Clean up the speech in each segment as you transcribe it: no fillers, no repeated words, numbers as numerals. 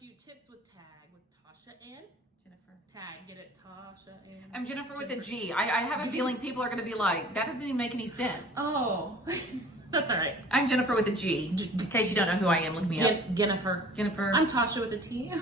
to Tips with TaG with Tasha and Jennifer. TaG, get it? Tasha and... I'm Jennifer with a G. I have a feeling people are going to be like, that doesn't even make any sense. Oh, that's all right. I'm Jennifer with a G. In case you don't know who I am, look me up. Jennifer. I'm Tasha with a T.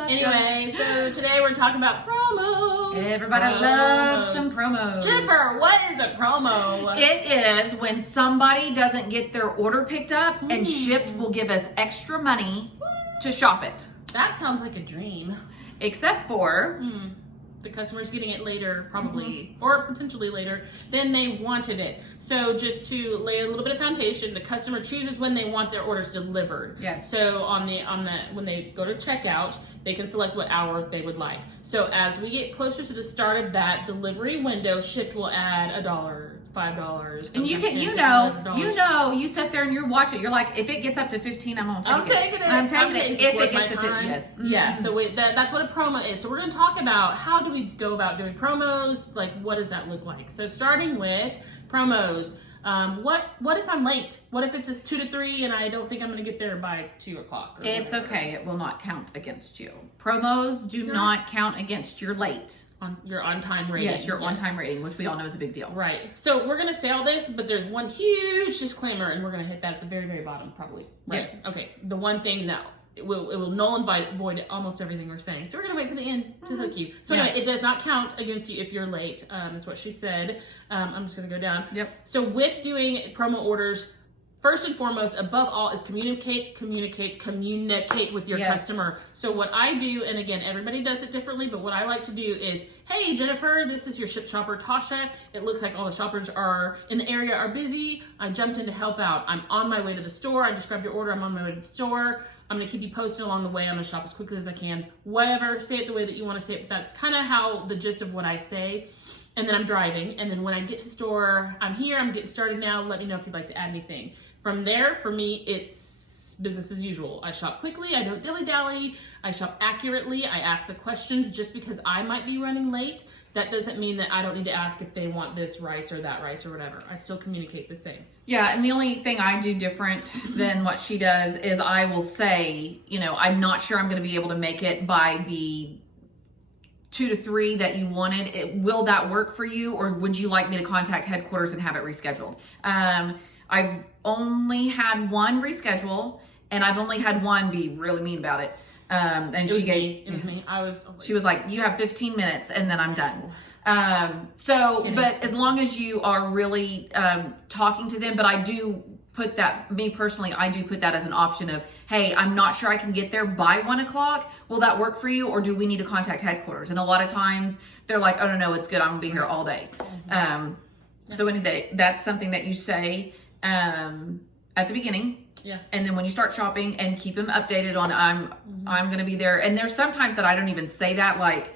Anyway, so today we're talking about promos. Everybody loves some promos. Jennifer, what is a promo? It is when somebody doesn't get their order picked up and Shipt will give us extra money to shop it. That sounds like a dream. Except for... the customer's getting it later, probably, or potentially later, than they wanted it. So just to lay a little bit of foundation, the customer chooses when they want their orders delivered. Yes. So on the when they go to checkout, they can select what hour they would like. So as we get closer to the start of that delivery window, Shipt will add $1, $5, and you sit there and you watch it. You're like, if it gets up to 15, I'm taking it. I'm taking it. If it gets to 15, yes. Yeah. So that's what a promo is. So we're going to talk about how do we go about doing promos? Like, what does that look like? So starting with promos. What if I'm late? What if it's 2 to 3 and I don't think I'm going to get there by 2 o'clock? It's okay. It will not count against you. Promos do not count against your late. Your on-time rating. Yes, your on-time rating, which we all know is a big deal. Right. So we're going to say all this, but there's one huge disclaimer, and we're going to hit that at the very, very bottom, probably. Right? Yes. Okay. The one thing, no. It will null and void almost everything we're saying. So we're going to wait to the end to hook you. So anyway, it does not count against you if you're late, is what she said. I'm just going to go down. Yep. So with doing promo orders, first and foremost, above all, is communicate with your customer. So what I do, and again, everybody does it differently, but what I like to do is, hey, Jennifer, this is your Shipt shopper, Tasha. It looks like all the shoppers are in the area are busy. I jumped in to help out. I'm on my way to the store. I just grabbed your order. I'm on my way to the store. I'm going to keep you posted along the way. I'm going to shop as quickly as I can. Whatever, say it the way that you want to say it. But that's kind of how the gist of what I say. And then I'm driving. And then when I get to the store, I'm here. I'm getting started now. Let me know if you'd like to add anything. From there, for me, it's business as usual. I shop quickly. I don't dilly-dally. I shop accurately. I ask the questions. Just because I might be running late, that doesn't mean that I don't need to ask if they want this rice or that rice or whatever. I still communicate the same. Yeah, and the only thing I do different than what she does is I will say, I'm not sure I'm going to be able to make it by the 2 to 3 that you wanted. Will that work for you, or would you like me to contact headquarters and have it rescheduled? I've only had one reschedule, and I've only had one be really mean about it. And it was me. She was like, you have 15 minutes and then I'm done. But as long as you are really talking to them, but I do put that, me personally, I do put that as an option of, hey, I'm not sure I can get there by 1 o'clock. Will that work for you? Or do we need to contact headquarters? And a lot of times they're like, oh, no, it's good. I'm gonna be here all day. So anyway, that's something that you say at the beginning. Yeah. And then when you start shopping, and keep them updated on I'm going to be there. And there's sometimes that I don't even say that, like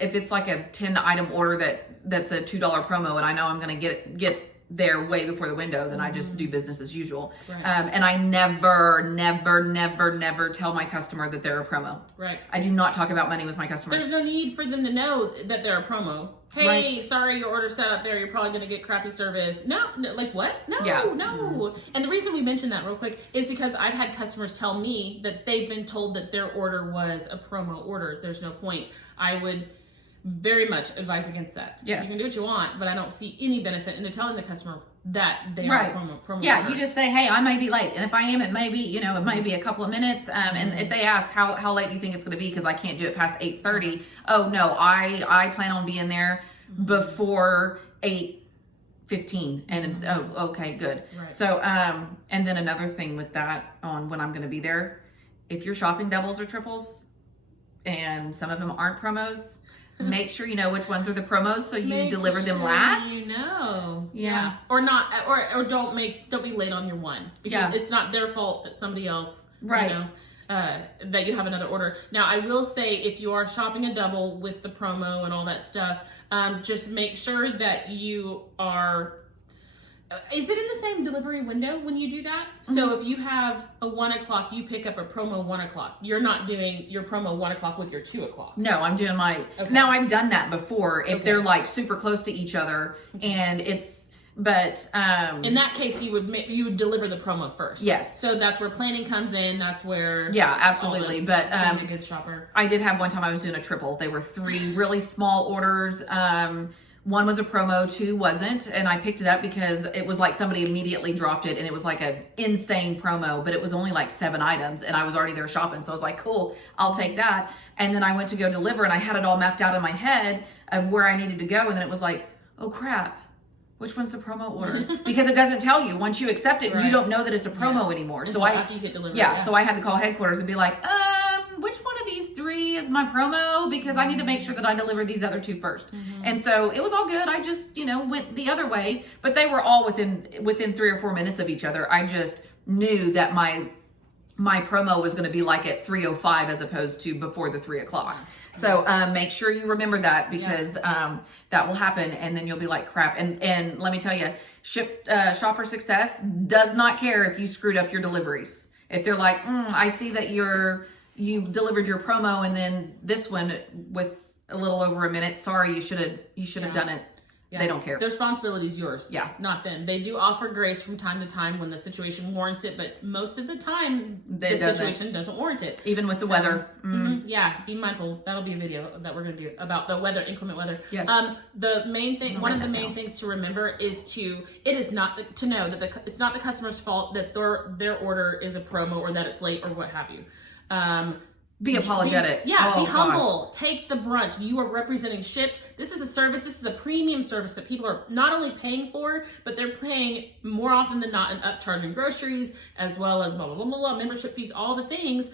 if it's like a 10 item order that's a $2 promo and I know I'm going to get there way before the window, then I just do business as usual. Right. And I never tell my customer that they're a promo. Right. I do not talk about money with my customers. There's no need for them to know that they're a promo. Hey, sorry, your order's set out there. You're probably going to get crappy service. No, like what? No. And the reason we mentioned that real quick is because I've had customers tell me that they've been told that their order was a promo order. There's no point. I would very much advise against that. Yes. You can do what you want, but I don't see any benefit into telling the customer that they are a promo order. You just say, hey, I may be late. And if I am, it may be, it might be a couple of minutes. And if they ask how late do you think it's going to be, because I can't do it past 8:30. Oh no, I plan on being there before 8:15. And okay, good. Right. So, and then another thing with that on when I'm going to be there, if you're shopping doubles or triples and some of them aren't promos, make sure you know which ones are the promos so you deliver them last. Yeah. Or not, or don't be late on your one, because it's not their fault that somebody else, that you have another order. Now, I will say, if you are shopping a double with the promo and all that stuff, just make sure that you are, is it in the same delivery window when you do that? So if you have a 1 o'clock, you pick up a promo 1 o'clock. You're not doing your promo 1 o'clock with your 2 o'clock. No, I'm doing my, now I've done that before. If they're like super close to each other and it's But in that case, you would deliver the promo first. Yes. So that's where planning comes in. That's where absolutely. But a good shopper. I did have one time I was doing a triple. They were 3 really small orders. One was a promo, 2 wasn't, and I picked it up because it was like somebody immediately dropped it, and it was like an insane promo, but it was only like 7 items, and I was already there shopping, so I was like, cool, I'll take that. And then I went to go deliver, and I had it all mapped out in my head of where I needed to go, and then it was like, oh crap, which one's the promo order? Because it doesn't tell you. Once you accept it, you don't know that it's a promo anymore. So after you hit delivery. So I had to call headquarters and be like, which one of these 3 is my promo? Because I need to make sure that I deliver these other 2 first. And so it was all good. I just, went the other way, but they were all within 3 or 4 minutes of each other. I just knew that my promo was going to be like at 3:05 as opposed to before the 3 o'clock. So make sure you remember that, because that will happen, and then you'll be like, crap. And let me tell you, Shipt Shopper Success does not care if you screwed up your deliveries. If they're like, I see that you delivered your promo, and then this one with a little over a minute, sorry, you should have done it. Yeah. They don't care. The responsibility is yours. Yeah. Not them. They do offer grace from time to time when the situation warrants it, but most of the time, the situation doesn't warrant it. Even with the weather. Yeah, be mindful. That'll be a video that we're going to do about the weather, inclement weather. Yes. The main thing, one of the main things to remember is it's not the customer's fault that their order is a promo or that it's late or what have you. Be apologetic. Be humble. Take the brunt. You are representing Shipt. This is a service. This is a premium service that people are not only paying for, but they're paying more often than not in upcharging groceries, as well as blah, blah, blah, blah, blah, membership fees, all the things.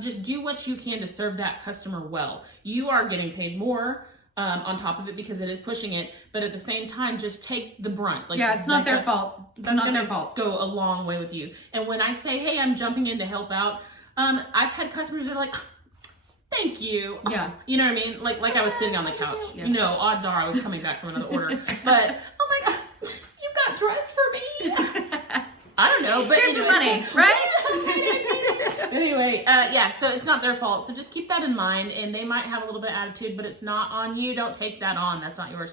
Just do what you can to serve that customer well. You are getting paid more on top of it because it is pushing it, but at the same time, just take the brunt. It's not their fault. That's not their fault. Go a long way with you. And when I say, hey, I'm jumping in to help out, I've had customers that are like, thank you. Yeah. You know what I mean? Like I was sitting on the couch. Yes. Odds are I was coming back from another order. But, oh my God, you got dressed for me? I don't know. But here's the money, right? Anyway, so it's not their fault. So just keep that in mind. And they might have a little bit of attitude, but it's not on you. Don't take that on. That's not yours.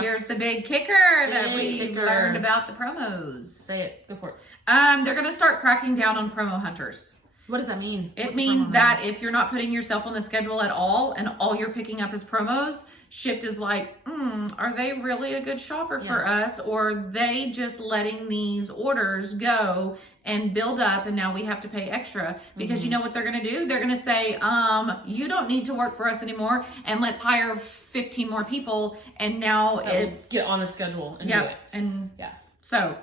Here's the big kicker that we learned about the promos. Say it. Go for it. They're going to start cracking down on promo hunters. What does that mean? It means that if you're not putting yourself on the schedule at all and all you're picking up is promos, Shipt is like, are they really a good shopper for us? Or are they just letting these orders go and build up and now we have to pay extra? Because you know what they're going to do? They're going to say, you don't need to work for us anymore, and let's hire 15 more people, and now it's... Get on the schedule and do it. And So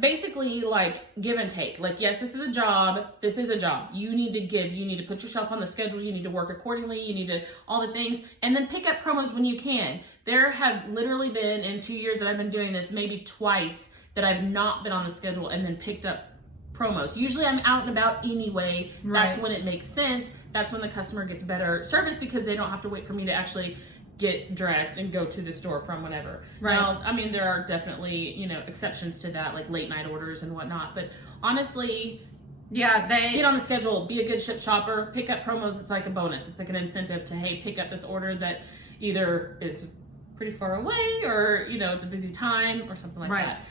basically, like, give and take. Like, yes, this is a job. This is a job. You need to give. You need to put yourself on the schedule. You need to work accordingly. You need to, all the things. And then pick up promos when you can. There have literally been, in 2 years that I've been doing this, maybe twice that I've not been on the schedule and then picked up promos. Usually I'm out and about anyway. That's when it makes sense. That's when the customer gets better service because they don't have to wait for me to actually get dressed and go to the store from whatever. Right. Now, I mean, there are definitely, exceptions to that, like late night orders and whatnot. But honestly, they get on the schedule, be a good Shipt shopper, pick up promos. It's like a bonus. It's like an incentive to, hey, pick up this order that either is pretty far away or, it's a busy time or something like that.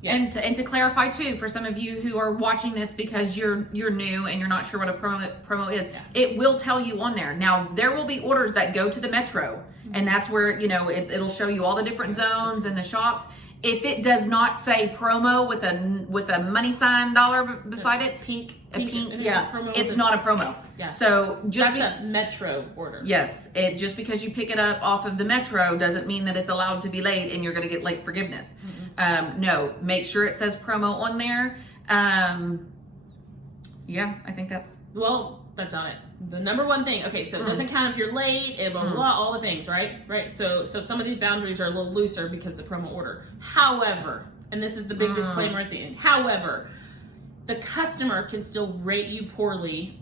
Yes. And to clarify too, for some of you who are watching this because you're new and you're not sure what a promo is, it will tell you on there. Now, there will be orders that go to the metro, and that's where, it'll show you all the different zones and the shops. If it does not say promo with a money sign dollar beside it, pink, it's not a promo. Yeah. So that's a metro order. Yes, just because you pick it up off of the metro doesn't mean that it's allowed to be late and you're going to get late forgiveness. No, make sure it says promo on there. I think that's... Well, that's on it. The number one thing. Okay, so it doesn't count if you're late, blah, blah, blah, all the things, right? Right. So some of these boundaries are a little looser because of the promo order. However, and this is the big disclaimer at the end. However, the customer can still rate you poorly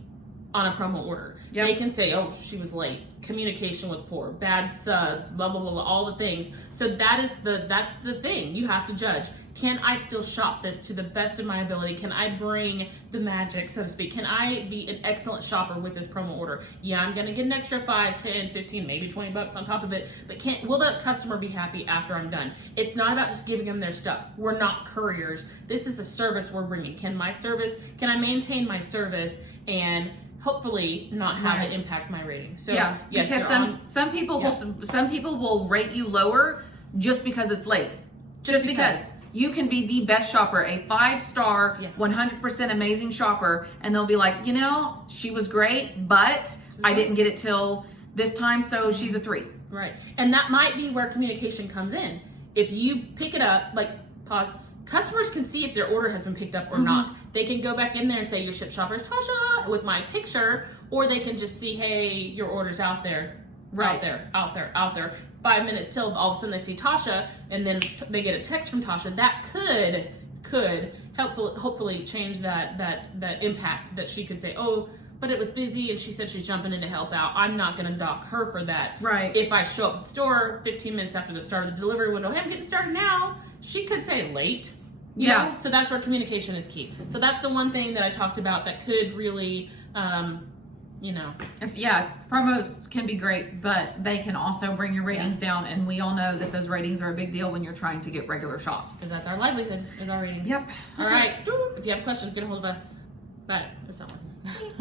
on a promo order. Yep. They can say, oh, she was late, communication was poor, bad subs, blah, blah, blah, blah, all the things. So that's the thing. You have to judge. Can I still shop this to the best of my ability? Can I bring the magic, so to speak? Can I be an excellent shopper with this promo order? Yeah, I'm gonna get an extra 5, 10, 15, maybe 20 bucks on top of it, but will that customer be happy after I'm done? It's not about just giving them their stuff. We're not couriers. This is a service we're bringing. Can I maintain my service and hopefully not have it impact my rating? So yeah, yes, because some people will rate you lower just because it's late. Just because you can be the best shopper, a 5-star, 100% amazing shopper, and they'll be like, you know, she was great, but I didn't get it till this time, so she's a 3. Right. And that might be where communication comes in. If you pick it up, like, pause, customers can see if their order has been picked up or not. They can go back in there and say, your Shipt shopper is Tasha with my picture, or they can just see, hey, your order's out there. Out there. 5 minutes till all of a sudden they see Tasha, and then they get a text from Tasha. That could hopefully change that impact, that she could say, oh, but it was busy and she said she's jumping in to help out. I'm not going to dock her for that. Right. If I show up at the store 15 minutes after the start of the delivery window, hey, I'm getting started now, she could say late. You know? So that's where communication is key. So that's the one thing that I talked about that could really, promos can be great, but they can also bring your ratings down, and we all know that those ratings are a big deal when you're trying to get regular shops. Because that's our livelihood, is our ratings. Yep. All right. If you have questions, get a hold of us. Bye. That's not working.